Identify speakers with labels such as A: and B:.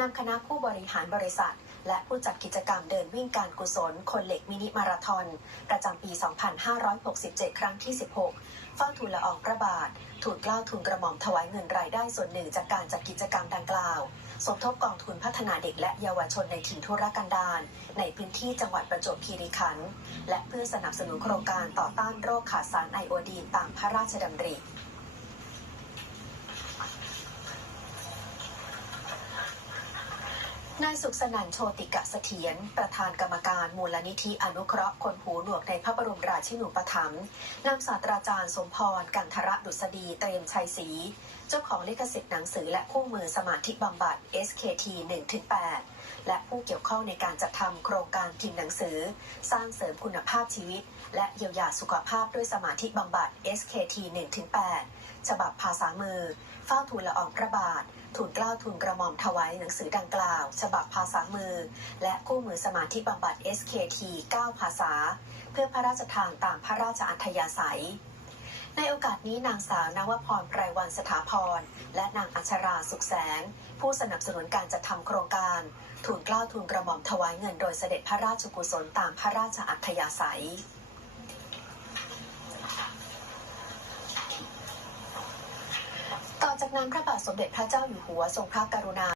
A: นำคณะผู้บริหารบริษัท และผู้จัดกิจกรรมเดินวิ่งการกุศล คนเหล็กมินิมาราธอน ประจำปี 2567 ครั้งที่ 16 เฝ้าทูลละอองพระบาท ทูลเกล้าทูลกระหม่อมถวายเงินรายได้ส่วนหนึ่งจากการจัดกิจกรรมดังกล่าว สมทบกองทุนพัฒนาเด็กและเยาวชนในถิ่นทุรกันดารในพื้นที่จังหวัดประจวบคีรีขันธ์และเพื่อสนับสนุนโครงการต่อต้านโรคขาดสารไอโอดีนตามพระราชดำริ นายสุขสนันโชติกะเสถียรประธานกรรมการมูลนิธิอนุเคราะห์คนหูหนวกในพระบรมราชินูปถัมภ์นำศาสตราจารย์สมพรกันทระดุษฎีเตรียมชัยศรีเจ้าของลิขสิทธิ์หนังสือและคู่มือสมาธิบำบัด SKT 1-8 และผู้เกี่ยวข้องในการจัดทำโครงการพิมพ์หนังสือ สร้างเสริมคุณภาพชีวิต และเยียวยาสุขภาพด้วยสมาธิบำบัด SKT 1-8 ฉบับภาษามือ เฝ้าทูลละอองพระบาท ทูลเกล้าทูลกระหม่อมถวายหนังสือดังกล่าว ฉบับภาษามือ และคู่มือสมาธิบำบัด SKT 9 ภาษา เพื่อพระราชทานตามพระราชอัธยาศัยในโอกาสนี้นางสาวนวพรไพรวันสถาพร และนางอัชราสุขแสง ผู้สนับสนุนการจัดทำโครงการทูลกล้าวทูลกระหม่อมถวายเงินโดยเสด็จพระราชกุศลตามพระราชอัธยาศัย ต่อ จากนั้นพระบาทสมเด็จพระเจ้าอยู่หัวทรงพระกรุณา